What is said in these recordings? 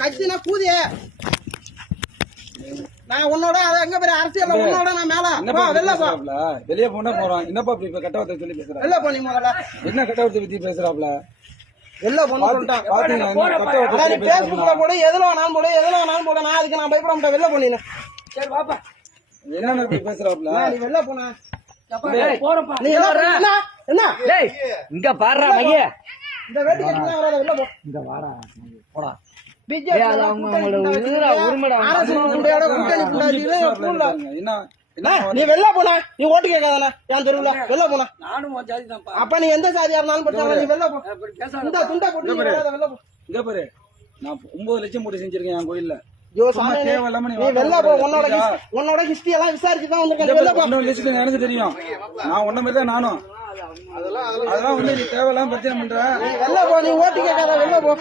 கட்சினா கூதிய நான் உன்னோட எங்க பேரு அரசியல் உன்னோட நான் மேல வெளில போ வெளியே போனா போறோம். என்னப்பா இப்ப கட்டவத்தை சொல்லி பேசுற? வெளில போ நீ முதல்ல. என்ன கட்டவத்தை பத்தி பேசுறாப்ல? வெளில போன்னு சொல்லிட்டான். பேஸ்புக்ல போடு, எதுல வேணாலும் போடு, நான் அதுக்கு நான் பயப்பட மாட்டேன். வெளில போனீங்க சரி பாப்பா. என்ன பேசுறாப்ல? நீ வெளில போன நீ என்ன இங்க பாடுறா மைய இந்த வேட்டி கட்டினா வராத. வெளில போ. இங்க வாடா போடா. நீ வெளில போன, நீ ஓட்டு கேட்காதானே என் தெருவுல வெளில போன. அப்ப நீ எந்த சாதியா இருந்தாலும் பிரச்சனை, நீ வெளில போ. துண்டா போட்டு வெளில போ. இங்க பாரு, நான் 9 லட்சம் போட்டு செஞ்சிருக்கேன் என் கோயில்ல. நீ வெளில போ. உன்னோட ஹிஸ்டரி எல்லாம் விசாரிச்சுதான் வந்திருக்கேன். வெளில போ. எனக்கு தெரியும், நான் உன்ன மாதிரி தான் நானும். அதெல்லாம் வந்து நீ தேவையில்லாம பிரச்சனை பண்ற. நீ வெளில போ. நீ ஓட்டு கேட்காத, வெளில போ.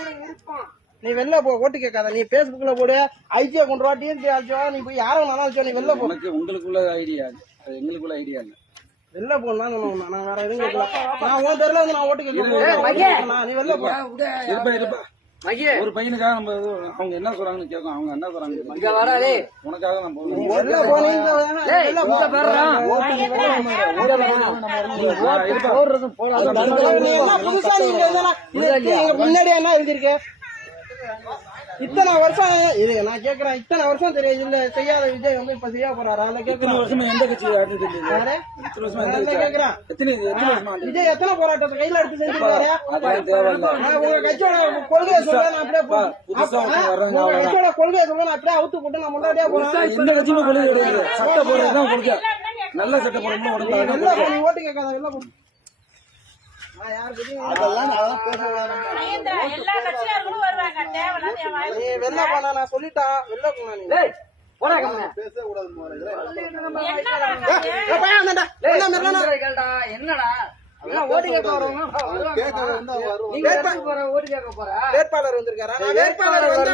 நீ வெளில போ, ஓட்டு கேட்காத. நீ பேஸ்புக்ல போடு, ஐடியா கொண்டு வா, டிஎன்பி ஆச்சோ, நீ போய் யாரும் வேணாலும் வச்சோ, நீ வெளில போ. உங்களுக்குள்ள ஐடியா, எங்களுக்குள்ள ஐடியா இல்ல. வெளில போனா நான் வேற எதுவும் கேட்கல. நான் உன் தெருல வந்து நான் ஓட்டு கேட்க. நீ வெளில போ. இருப்பா ஒரு பையனுக்காக நம்ம அவங்க என்ன சொல்றாங்கன்னு கேட்கும். அவங்க என்ன சொல்றாங்க உனக்காக நான் போறேன். வெளில போ. புதுசா நீங்க முன்னாடி என்ன எழுதிருக்கு? இத்தனை வருஷம் இது நான் கேக்குறேன். இத்தனை வருஷம் தெரியாது இல்ல செய்யாத விஜய் வந்து இப்ப செய்ய போறாரு. இத்தனை வருஷமா எந்த கட்சி கேக்குறேன். விஜய் எத்தனை போராட்டத்தை கையில எடுத்து செஞ்சிருக்காரு? உங்க கட்சியோட கொள்கையை சொல்ல நான் அப்படியே உங்க கட்சியோட கொள்கையை சொல்ல நான் அப்படியே அவுத்து போட்டு நான் முன்னாடியே போறேன். இந்த கட்சியுமே கொள்கை கிடையாது. சட்டை போடுறதுதான் கொள்கை. நல்ல சட்டை போடணும். நீ ஓட்டு கேட்காத. வெளில போ. வெளில போனா நான் சொல்லிட்டா. வெளில போனா வேட்பாளர் வந்திருக்காரா? வேட்பாளர் வந்தா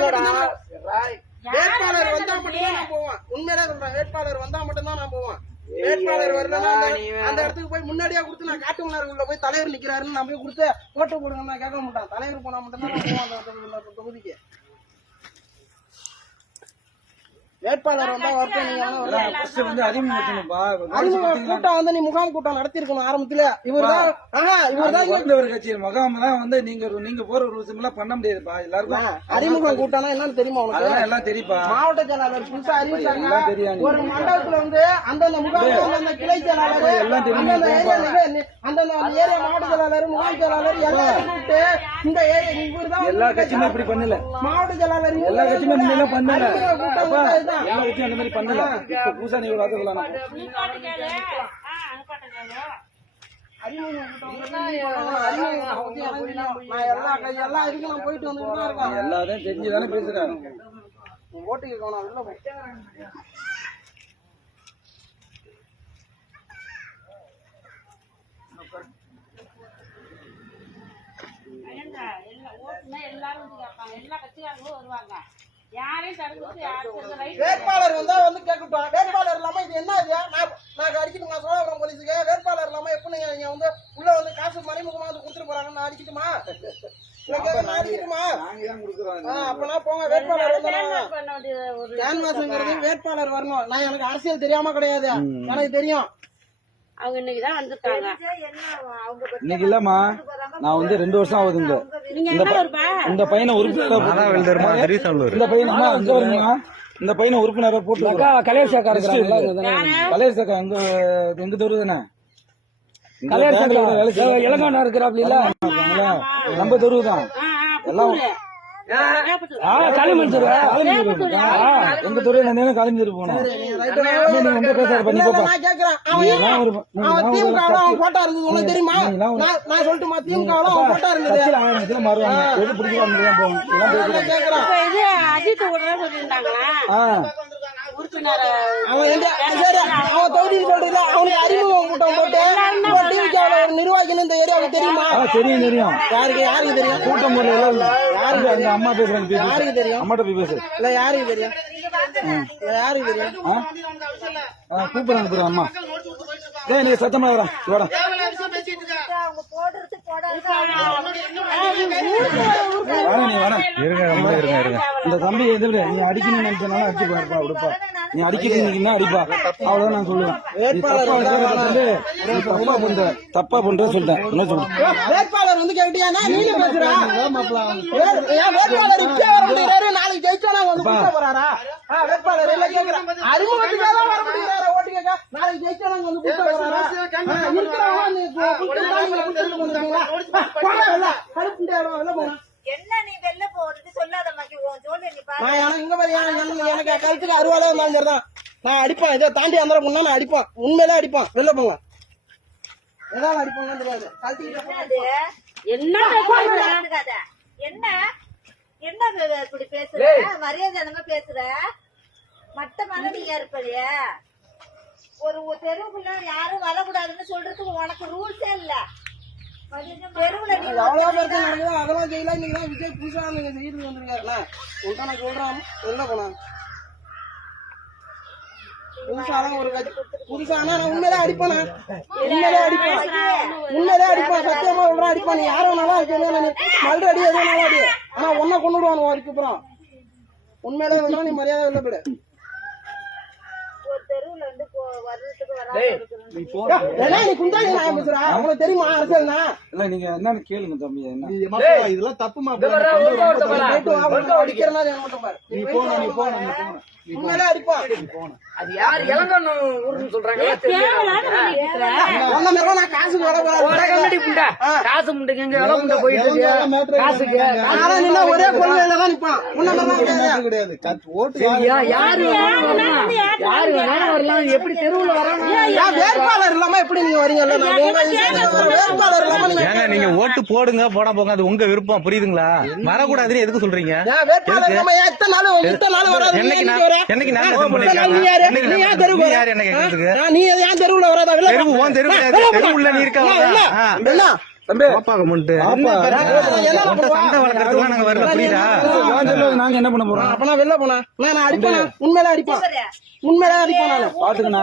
மட்டும்தான் நான் போவேன். உண்மையிலே சொல்றேன், வேட்பாளர் வந்தா மட்டும்தான் நான் போவேன். வேட்பாளர் வரலன்னா அந்த இடத்துக்கு போய் முன்னாடியே கொடுத்து நான் காட்டு மலருக்குள்ள போய் தலைவர் நிக்கிறாருன்னு நான் போய் கொடுத்து ஓட்டு போடுங்க நான் கேட்க மாட்டேன். தலைவர் போனா மட்டும்தான் நான் போவேன் அந்த தொகுதிக்கு. வேட்பாளர் வந்தா வரட்டும். நீங்க அறிமுக கூட்டம் வந்து நீ முகாம் கூட்டம் நடத்திருக்கணும் ஆரம்பத்துல. இவர்தான் கட்சி முகாம் தான் வந்து நீங்க போற ஒரு விஷயம் எல்லாம் பண்ண முடியாதுப்பா. எல்லாருக்கும் அறிமுக கூட்டம்னா என்னன்னு தெரியுமா உனக்கு? எல்லாம் தெரியுப்பா. மாவட்ட செயலாளர் புதுசா அறிவிச்சாங்க. ஒரு மண்டலத்துல வந்து அந்தந்த முகாம் அந்த கிளை செயலாளர் அந்தந்த ஏரியா மாவட்ட செயலாளர் முகாம் செயலாளர் எல்லாரும் கூப்பிட்டு இந்த ஏரியா இவர்தான் எல்லா கட்சியுமே இப்படி பண்ணல. மாவட்ட செயலாளர் எல்லா கட்சியுமே முன்னெல்லாம் பண்ணல. எல்லா கட்சியும் அந்த மாதிரி பண்ணல. இப்ப புதுசா நீ ஒரு ஆதரவு எல்லாரும் தெரிஞ்சுதானே பேசுறேன். ஓட்டு கேட்கணும். வேட்பாளர் வந்தா வந்து கேட்கட்டும். வேட்பாளர் இல்லாம இது என்ன? நான் அடிக்கணுமா சோழபுரம் போலீஸுக்கு? வேட்பாளர் இல்லாம எப்படி நீங்க வந்து உள்ள வந்து காசு மறைமுகமா வந்து கொடுத்துட்டு போறாங்க? நான் அடிக்கட்டுமா? அப்பனா போங்க. வேட்பாளர் கேன்வாஸ்ங்கிறது வேட்பாளர் வரணும். நான் எனக்கு அரசியல் தெரியாம கிடையாது, எனக்கு தெரியும். அவங்க இன்னைக்குதான் வந்திருக்காங்க. இன்னைக்கு இல்லம்மா, நான் வந்து 2 வருஷம் ஆகுதுங்க. இந்த பையனை உறுப்பினர் இந்த பையனை உறுப்பினரை போட்டு கலையர் சாக்கா கலையர் சாக்கா எங்க தூரம் தானே கலையர் சாக்கா இளங்கண்ணா இருக்கிறாப்ல இல்ல, நம்ம தெருவு தான் எல்லாம். களிமண் தெரு எங்க துறையில இருந்தாலும் களிமண் தெரு போனோம். அறிமுகம் கூட்டம் போட்டு நிர்வாகின்னு இந்த ஏரியாவுக்கு தெரியுமா? தெரியும் தெரியும். யாருக்கு தெரியும்? கூட்டம் யாருக்கு? அம்மா பேசுறாங்க. யாருக்கு தெரியும்? அம்மாட்ட போய் பேசு. இல்ல யாருக்கு தெரியும்? யாருக்கு தெரியும்? கூப்பிடுறாங்க அம்மா. நீ சத்தமா வரா வேணா நீ வேணா இந்த தம்பி எதிர நீ அடிக்கணும்னு நினைச்சனால அடிச்சு பாருப்பா விடுப்பா. நீ அடிக்கிறீங்கன்னா அடிப்பா, அவ்வளவுதான் நான் சொல்லுவேன். நீ தப்பா பண்ற சொல்லிட்டேன். என்ன சொல்றேன்? வேட்பாளர் வந்து கேட்டியானா நீங்க பேசுறா? ஏன் வேட்பாளர் இங்கே வர முடியறாரு? நாளைக்கு ஜெயிச்சா நாங்க வந்து கூட்ட போறாரா? வேட்பாளர் இல்ல கேக்குறேன். அறிமுகத்துக்காக வர முடியறாரா? ஓட்டு கேட்க நாளைக்கு ஜெயிச்சா நாங்க வந்து கூட்ட போறாரா? இருக்கிறவங்க நீ கூட்டிட்டு வந்துருக்கீங்களா? போடல கடுப்புண்டே வரல போனா. என்ன நீ வெளில போறது சொல்லாத மகி உன் ஜோடி நீ பாரு. நான் இங்க பாரு எனக்கு கழுத்துக்கு அறுவாலே வந்தாலும் சரிதான். நான் அடிப்பேன். இதை தாண்டி அந்த முன்னா நான் அடிப்பேன். உண்மையிலே அடிப்பேன். வெளில போங்க. ஏதாவது அடிப்பாங்கன்னு தெரியாது. என்னது? என்ன விளையாடுகாத. என்ன என்ன இப்படி பேசுற? மரியாதை என்னமா பேசுற? மட்டமான நீங்க இருப்பறிய. ஒரு தெருவுக்குள்ள யாரும் வரக்கூடாதுன்னு சொல்றதுக்கு உனக்கு ரூல்ஸே இல்ல. தெருவுல நீ எவ்வளவு பேருக்கு நடக்குதோ அதெல்லாம் செய்யலாம். இன்னைக்கு விஜய் புதுசா நீங்க செய்யறதுக்கு வந்திருக்காருண்ணா. உன்ட்ட நான் சொல்றேன். வெளில போனா புதுசாதான் ஒரு கட்சி புதுசானா நான் உண்மையிலே அடிப்பேன். உண்மையிலே அடிப்பேன். சத்தியமா சொல்றேன் அடிப்பேன். நீ யாரும் நல்லா இருக்கீங்க மல்ற அடி எதுவும் நல்லா அடி. ஆனா ஒன்ன கொண்டுடுவானு அதுக்கப்புறம் உண்மையிலே வேணா நீ மரியாதை வெளில போயிடு. ஒரு தெருவுல வந்து வர்றதுக்கு ஏன்னா நீ குந்தாணி நான் பேசுறா உங்களுக்கு தெரியுமா அரசியல்னா? இல்ல நீங்க என்னன்னு கேளுங்க தம்பி. என்ன இதெல்லாம் தப்பு அடிக்கிறனா மட்டும் பாரு. நீ போன உண்மையிலே அடிப்பான். அது யார் இளங்கன்னு ஊருன்னு சொல்றாங்க. ஒன்ன மேல நான் காசுக்கு வர காசு முண்டைக்கு எங்க இளம் முண்டை போயிட்டு இருக்கு காசுக்கு. ஆனா நின்னா ஒரே கொள்கையில தான் நிப்பான். உன்ன மேல கிடையாது. யாரு வேணாலும் வரலாம். எப்படி தெருவுல வராங்க? வேட்பாளர் இல்லாம எப்படி நீங்க வரீங்கல்ல? வேட்பாளர் இல்லாம ஏங்க நீங்க ஓட்டு போடுங்க போனா போங்க, அது உங்க விருப்பம், புரியுதுங்களா? வரக்கூடாதுன்னு எதுக்கு சொல்றீங்க? வேட்பாளர் இல்லாம எத்தனை நாள் வராது? என்னைக்கு நான் டிசைன் பண்ணிருக்காங்க? நீ யார் என்ன கேக்குறதுக்கு? நீ ஏன் தெருவுல வராதா? தெருவு உன் தெருவு தெருவுல நீ இருக்கா? என்ன தம்பி பாப்பாக்க முன்ட்டு சண்டை வளர்க்கறதுலாம் நாங்க வரல, புரியுதா? நாங்க என்ன பண்ண போறோம்? அப்ப நான் வெளில போனா நான் அடிப்பேன். உண்மையில அடிப்பேன். உண்மையில அடிப்பேன். பாத்துக்கண்ணா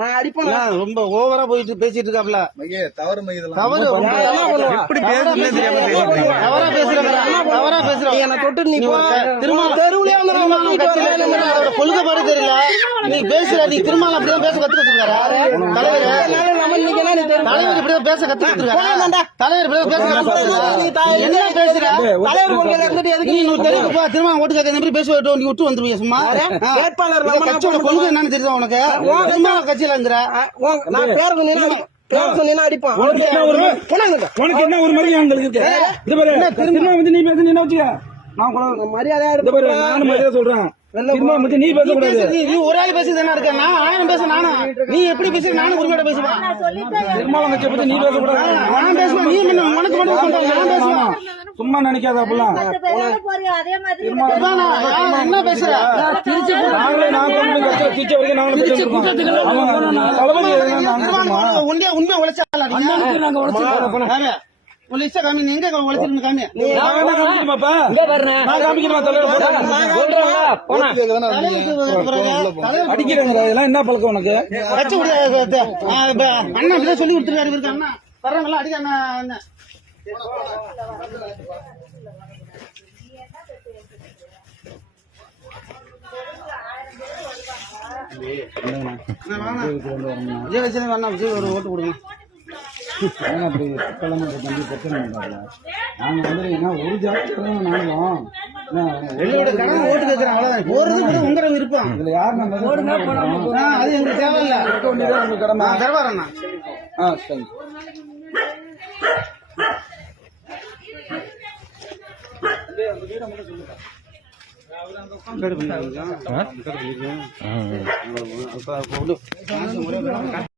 நான் அடிப்பேன். ரொம்ப ஓவரா போயிட்டு பேசிட்டு இருக்காப்ல. எப்படி பேசுறதுன்னு தெரியாம பேசுறீங்க. தவறா பேசுற என்ன தொட்டு நீ போ. திரும்ப தெருவுலயே வந்து கொள்கைப்பாடு தெரியல. நீ பேசுற நீ திரும்ப அப்படியே பேச கத்துக்கிட்டு தலைவர் இப்படியே பேச கத்துக்கிட்டு தலைவர் இப்படியே பேச என்ன பேசுற தலைவர் கொள்கையில இருந்துட்டு எதுக்கு நீ தெரியுமா? திரும்ப ஓட்டு கேட்க எப்படி பேச நீ விட்டு வந்துருவீங்க சும்மா. வேட்பாளர் கட்சியோட கொள்கை என்னன்னு தெரியுதா உனக்கு? திரும்ப கட்சியில இருந்துற நான் பேர் சொன்னீங்கன்னா அடிப்பான். உனக்கு என்ன ஒரு மரியாதை இருக்கு? திரும்ப வந்து நீ பேச என்ன வச்சுக்க நான் மரியாதையா நானும் மரியாதை சொல்றேன். நீ பேசக்கூடாது. நீ ஒரு ஆள் பேசுறது என்ன இருக்க? நான் 1000 பேச நானும். நீ எப்படி பேசுற? நானும் உரிமையோட பேசுவேன். திருமாவளவன் கட்சியை பத்தி நீ பேசக்கூடாது. நான் பேசுவேன். நீ உனக்கு மட்டும் சொல்றேன். நான் பேசுவேன். சும்மா நினைக்காத அப்படிலாம். அதே மாதிரி என்ன பேசுற? நாங்களே உண்மையா உழைச்சால எங்க உழைச்சிருந்து காமி அடிக்கிறாங்க. இதெல்லாம் என்ன பழக்கம் உனக்கு? அண்ணா அப்படிதான் சொல்லி கொடுத்துருக்காரு இருக்கு. அண்ணா வர்றாங்களா அடிக்க அண்ணா விஜய் வச்சு வேணா விஜய் ஒரு ஓட்டு கொடுங்க. அப்படி தம்பி பிரச்சனை நாங்க வந்து ஒரு ஜாதகம் நாங்களும் ஓட்டு கேட்கிறோம். அவ்வளவுதான். போறது கூட உங்க விருப்பம். இதுல யாரு அது எங்களுக்கு தேவையில்லை. கடமை தரவாரண்ணா. சரி அந்த வீட மட்டும் சொல்லுங்க.